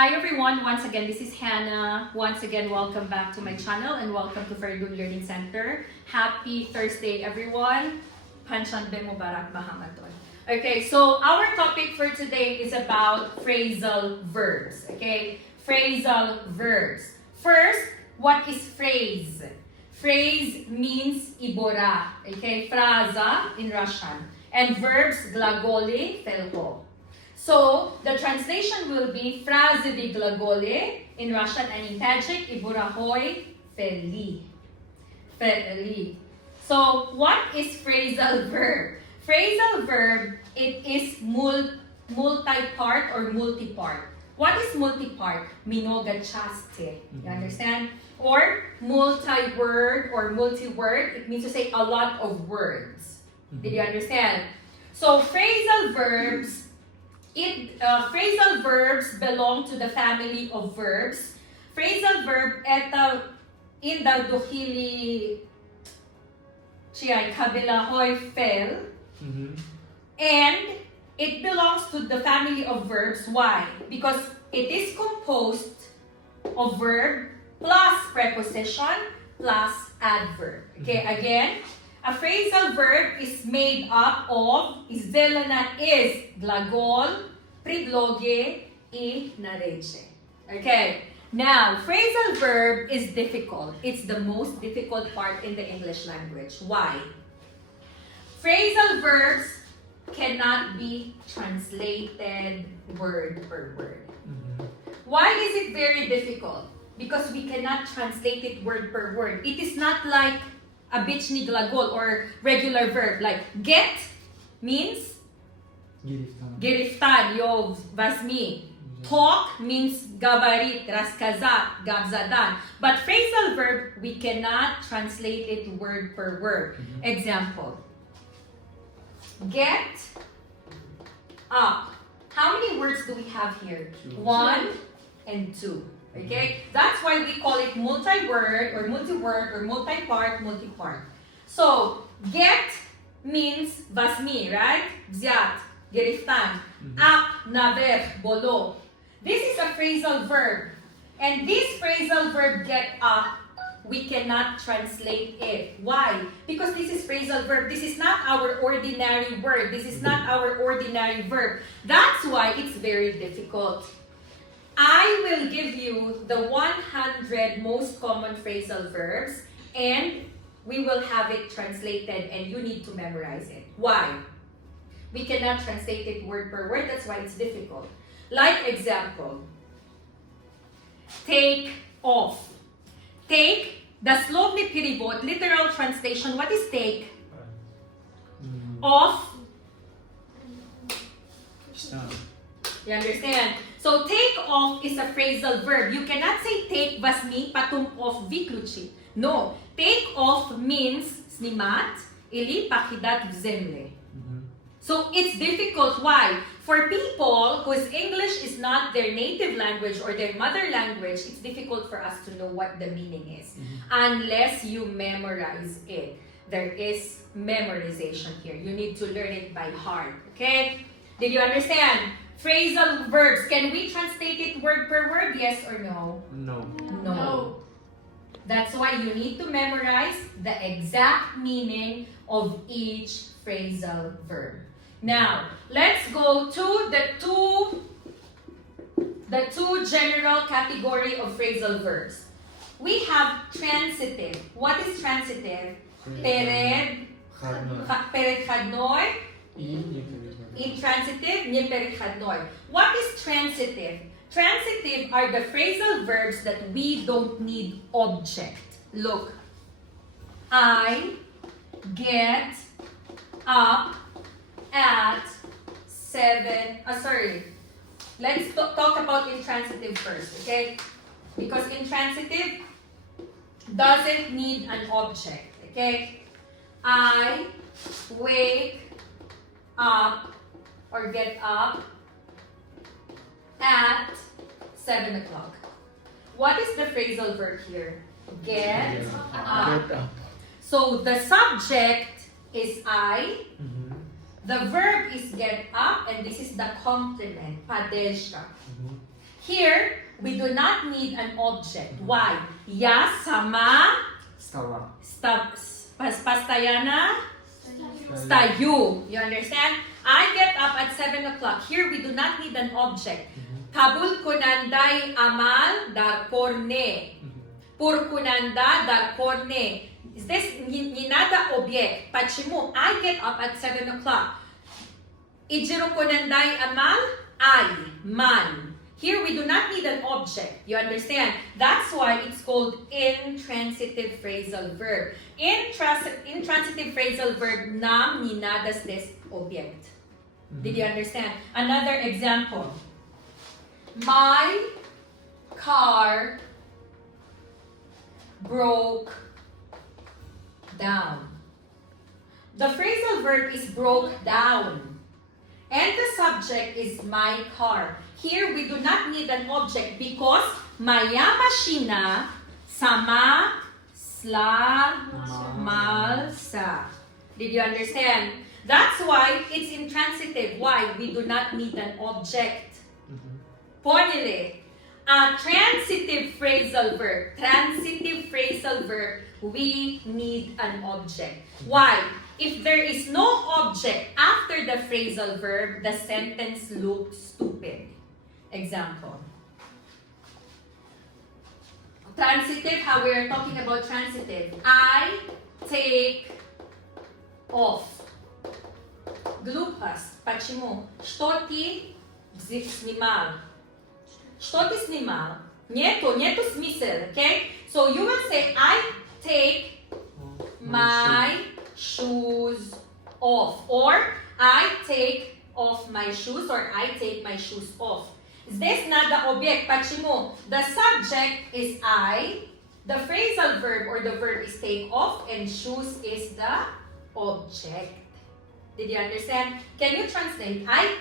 Hi everyone, once again this is Hannah. Once again welcome back to my channel and welcome to Ferdun Learning Center. Happy Thursday everyone. Panshanbe Mubarak Bahamaton. Okay, so our topic for today is about phrasal verbs. Okay, phrasal verbs. First, what is phrase? Phrase means ibora. Okay, fraza in Russian. And verbs gлаголы, Феълҳои. So, the translation will be Фразовые глаголы in Russian and in Tajik, Феълҳои, Феълҳои. So, what is phrasal verb? Phrasal verb, it is multi-part or multi-part. What is multi-part? Mnogo части. You understand? Or multi-word or multi-word, it means to say a lot of words. Did you understand? So, phrasal verbs, phrasal verbs belong to the family of verbs. Phrasal verb eta indarduhili chiyay kabilahoy fel, and it belongs to the family of verbs. Why? Because it is composed of verb plus preposition plus adverb. Okay, again, a phrasal verb is made up of izdelana is glagol, predloge, I narečje. Okay, now phrasal verb is difficult. It's the most difficult part in the English language. Why? Phrasal verbs cannot be translated word per word. Why is it very difficult? Because we cannot translate it word per word. It is not like a bichni glagol or regular verb. Like get means giriftan, yo vasmi. Talk means gavarit, raskazat, gabzadan. But phrasal verb, we cannot translate it word per word. Example. Get up. How many words do we have here? 1 and 2. Okay? That's why we call it multi-word or multi-part, multi-part. So, get means vasmi, right? Взят, geriftan. Up, naver, bolo. This is a phrasal verb. And this phrasal verb, get up, we cannot translate it. Why? Because this is phrasal verb. This is not our ordinary word. This is not our ordinary verb. That's why it's very difficult. I will give you the 100 most common phrasal verbs and we will have it translated and you need to memorize it. Why? We cannot translate it word per word. That's why it's difficult. Like example, take off. Take, the slovny перевод, literal translation, what is take? Off. You understand? So take off is a phrasal verb. You cannot say take vasmi patum off vikluchi. No. Take off means snimat ili pakidat v zemle. So it's difficult. Why? For people whose English is not their native language or their mother language, it's difficult for us to know what the meaning is. Unless you memorize it. There is memorization here. You need to learn it by heart. Okay? Did you understand? Phrasal verbs, can we translate it word per word? Yes or no? No. No. That's why you need to memorize the exact meaning of each phrasal verb. Now, let's go to the two general category of phrasal verbs. We have transitive. What is transitive? Pered chadnoy. Intransitive, niperikadnoy. What is transitive? Transitive are the phrasal verbs that we don't need object. Look. I get up at 7. Let's talk about intransitive first, okay? Because intransitive doesn't need an object, okay? I wake up or get up at 7 o'clock. What is the phrasal verb here? Get up. So the subject is I. The verb is get up and this is the complement, padeshka. Here, we do not need an object. Why? Я сама постоянно стою. You understand? I get up at 7 o'clock. Here, we do not need an object. Kabul kunanday amal dar korne. Pur kunanda dar korne. Здесь не надо объект. Почему? I get up at 7 o'clock. Ijiru kunanday amal, I, man. Here we do not need an object. You understand? That's why it's called intransitive phrasal verb. Intransitive phrasal verb, nam ni nada здесь object. Did you understand? Another example. My car broke down. The phrasal verb is broke down. And the subject is my car. Here we do not need an object because моя машина сама сломался. Did you understand? That's why it's intransitive. Why? We do not need an object. Poняли? A transitive phrasal verb. Transitive phrasal verb. We need an object. Why? If there is no object after the phrasal verb, the sentence looks stupid. Example. Transitive, how we are talking about transitive. I take off. Глупость. Почему? Что ты снимал? Что ты снимал? Нету смысла, okay? So you will say, I take my shoes off. Or, I take off my shoes, or I take my shoes off. Здесь надо объект. Почему? The subject is I, the phrasal verb or the verb is take off, and shoes is the object. Did you understand? Can you translate? I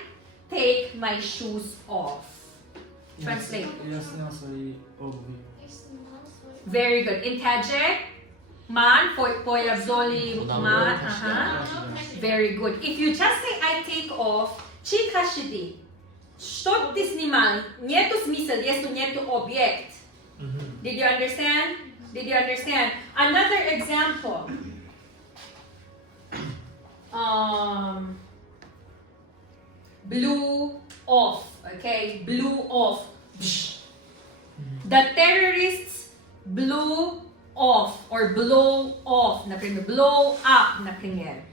take my shoes off. Translate. Very good. Intajek. Man, появзоли man. Very good. If you just say I take off, чи кажи. Что ты снимал? Нету смысла, если нету объект. Did you understand? Did you understand? Another example. Blew off. Okay, blew off. The terrorists blew off or blow off. Например, blow up. Например.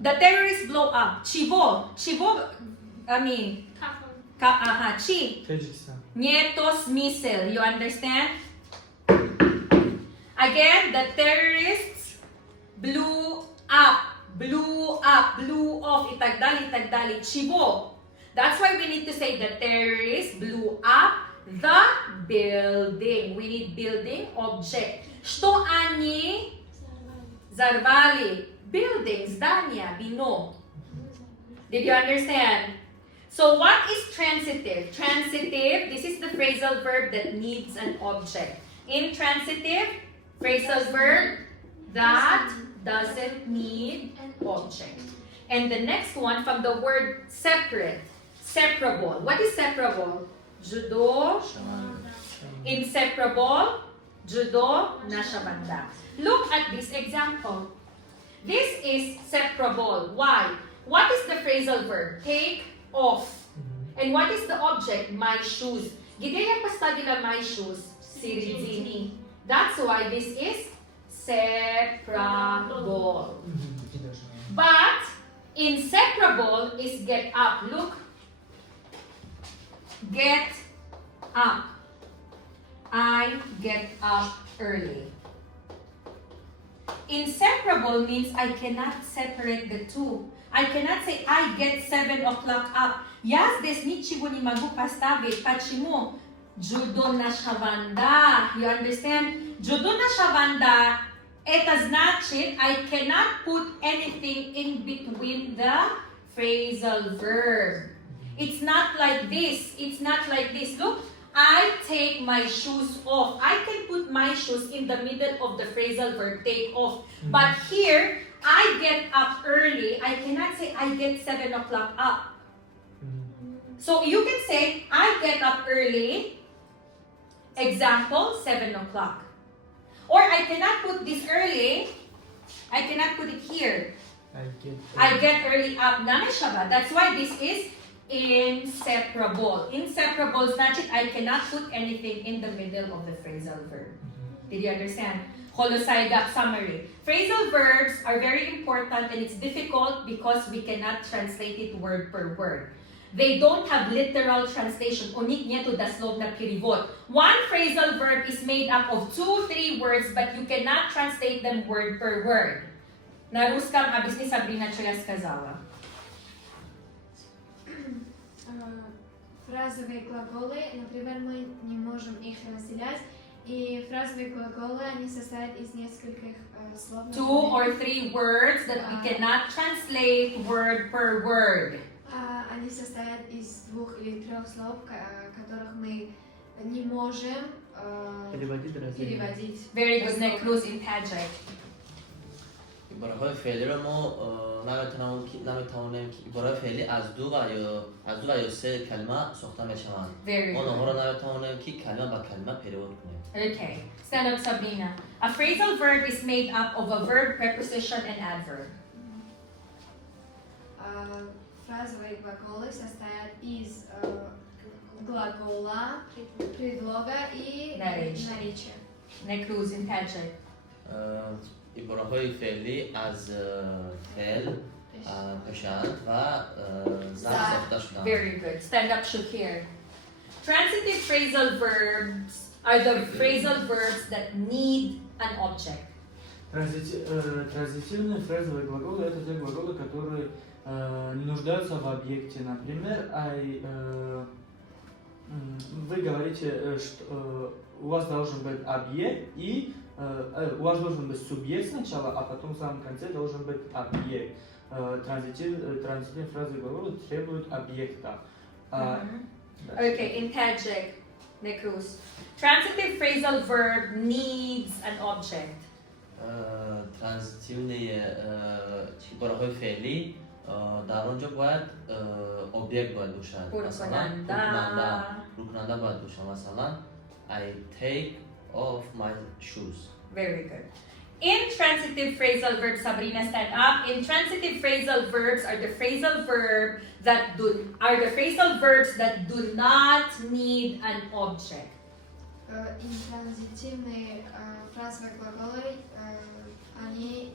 The terrorists blow up. Чего? I mean, chi. Нету смысл. You understand? Again, the terrorists blew up, blew off, и так далее. Чего? That's why we need to say the terrorists blew up the building. We need building object. Что они взорвали? Building, здания, вино. Did you understand? So what is transitive? Transitive, this is the phrasal verb that needs an object. Intransitive, phrasal verb that doesn't need object. And the next one from the word separate. Separable. What is separable? Judo. Inseparable. Judo. Nasa banda. Look at this example. This is separable. Why? What is the phrasal verb? Take off. And what is the object? My shoes. Gidaya pastagila my shoes. Siridzini. That's why this is separable. But inseparable is get up. Look. Get up. I get up early. Inseparable means I cannot separate the two. I cannot say I get 7 o'clock up. Я здесь ничего не могу поставить. Почему? Judo наша ванда. You understand? Judo наша ванда. Это значит I cannot put anything in between the phrasal verb. It's not like this. It's not like this. Look. I take my shoes off. I can put my shoes in the middle of the phrasal verb take off. But here, I get up early. I cannot say I get 7 o'clock up. So you can say, I get up early. Example, 7 o'clock. Or I cannot put this early. I cannot put it here. I get early up. That's why this is inseparable. Inseparable значит I cannot put anything in the middle of the phrasal verb. Did you understand? Holosidap summary. Phrasal verbs are very important and it's difficult because we cannot translate it word per word. They don't have literal translation. Unik niya to daslov na pirivot. One phrasal verb is made up of 2-3 words but you cannot translate them word per word. На русском объясни Сабрина, что я сказала. Фразовые глаголы, например, мы не можем их разделять, и фразовые глаголы, они состоят из нескольких слов. 2 or 3 words that we cannot translate word per word. Они состоят из 2 или 3 слов, которых мы не можем переводить. Very good, Necruz in Tajik. عباره‌های فعلی رو ما نمیتوانیم که عباره‌های فعلی از دو و یا سه کلمه ساخته میشوند. ما آنها را نمیتوانیم که کلمه به کلمه پیروی کنیم. Okay, stand up, Sabrina. A phrasal verb is made up of a verb, preposition, and adverb. Фразовые глаголы состоят из глагола, предлога и наречия. Necruz in Tajik. عباره‌های فعلی از فعل، پشند و ضرب ساخته شدند. Very good. Stand up, Shukir. Transitive phrasal verbs are the phrasal verbs that need an object. Транзитивные фразовые глаголы — это те глаголы, которые не нуждаются в объекте. Например, вы говорите, что у вас должен быть объект и у вас должен быть субъект сначала, а потом в самом конце должен быть объект. Транзитивные фразовые глаголы требуют объекта. Okay, in Tajik, Necruz. Transitive phrasal verb needs an object. ترانزیتیونی عباره‌های فعلی در اونجا باید اوبجکت باید باشد. مثلا روکننده باید باشه. مثلا I take off my shoes. Very good. Intransitive phrasal verbs, Sabrina, stand up. Intransitive phrasal verbs are the phrasal verbs that do not need an object. Интранзитивные фразовые глаголы, они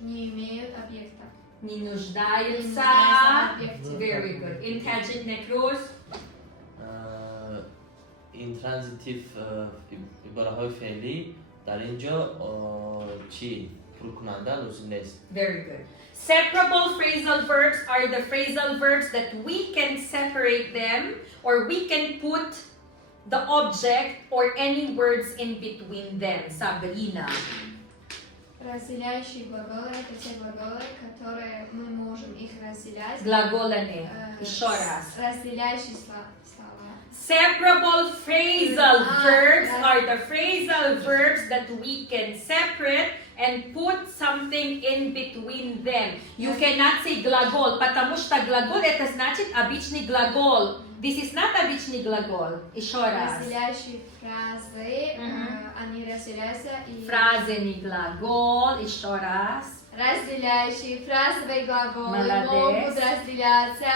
не имеют объекта. Не нуждаются. Very good. In Tajik, Necruz. Intransitive عباره‌های فعلی در اینجا چی؟ پرکننده لازم نیست. Very good. Separable phrasal verbs are the phrasal verbs that we can separate them or we can put the object or any words in between them. Sabrina. Разделяющие глаголы — это те глаголы, которые мы можем их разделять. Глаголами. Еще раз. Разделяющие слова. Separable phrasal verbs are the phrasal verbs that we can separate and put something in between them. You cannot say глагол, потому что глагол это значит обычный глагол. This is not обычный глагол. Еще раз. Разделяющие фразы, они разделяются и... Фразы не глагол. Еще раз. Разделяющие фразовые глаголы могут разделяться.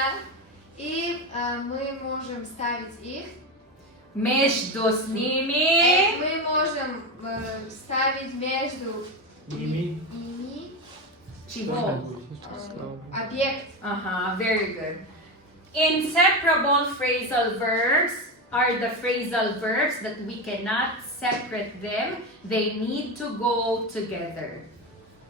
И мы можем ставить их между с ними. Мы можем ставить между ими чего? Объект. Very good. Inseparable phrasal verbs are the phrasal verbs that we cannot separate them. They need to go together.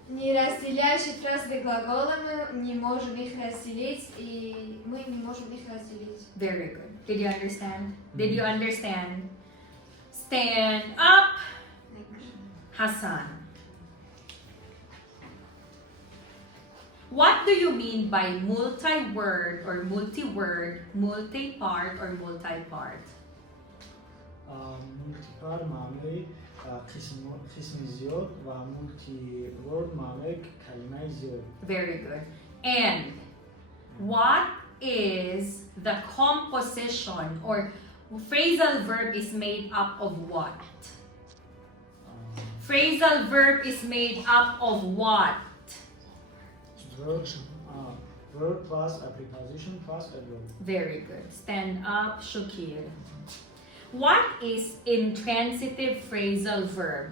Неразделяющие фразовые глаголы мы не можем их разделить, и мы не можем их разделить. Very good. Did you understand? Did you understand? Stand up, Hassan. What do you mean by multi-word or multi-word, multi-part or multi-part? Multi-part معنی قسم زیاد و multi-word معنی کلمه زیاد. Very good. And what is the composition or phrasal verb is made up of what? Phrasal verb is made up of what? Verb plus a preposition plus a verb. Very good. Stand up, Shukir. What is intransitive phrasal verb?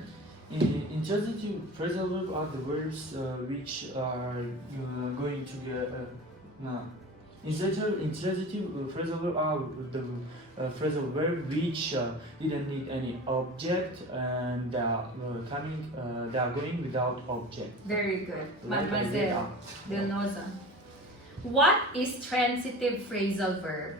Intransitive phrasal verb are the verbs which are going to get intransitive phrasal verb are the phrasal verb which didn't need any object and they are they are going without object. Very good. Like Mademoiselle Dilnoza. What is transitive phrasal verb?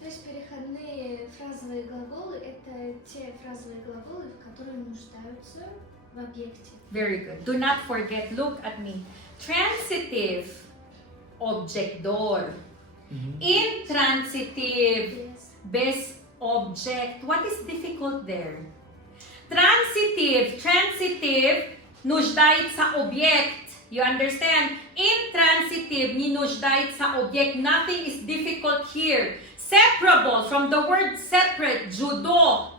То есть переходные фразовые глаголы — это те фразовые глаголы, которые нуждаются в объекте. Very good. Do not forget, look at me. Transitive, object door. Intransitive, Yes. base object. What is difficult there? Transitive, нуждается object. You understand? Intransitive, не нуждается object. Nothing is difficult here. Separable, from the word separate, judo.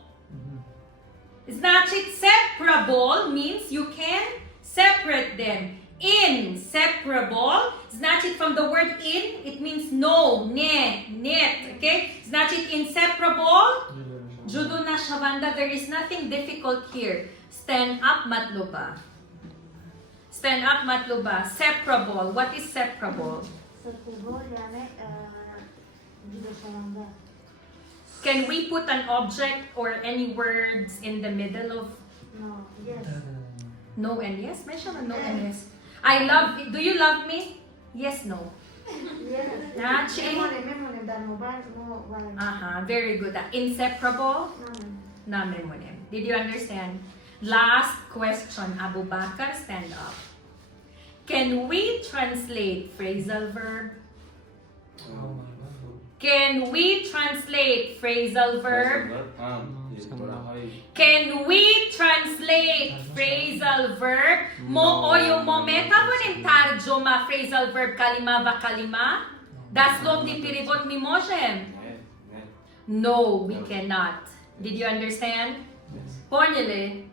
Значит, separable means you can separate them. Inseparable, значит, from the word in, it means no, не, нет, okay? Значит, inseparable, judo na shavanda, there is nothing difficult here. Stand up, Matluba. Stand up, Matluba. Separable, what is separable? Separable yani gidiyorlar. Can we put an object or any words in the middle of No, yes. no and yes? Mention a no and yes. I love, do you love me? Yes, no. Yes. Actually, Memory dan mobile mo wala. very good. Inseparable? Namemonim. Did you understand? Last question, Abu Bakr, stand up. Can we translate phrasal verb? Can we translate phrasal verb? Can we translate phrasal verb? Mo o yung momenta mo rin tarjuma phrasal verb kalima va kalima? Daslom di pirivot mi moshem? No, we cannot. Did you understand? Ponyele,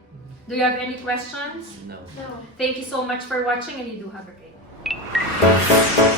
do you have any questions? No. No. Thank you so much for watching and you do have a great day.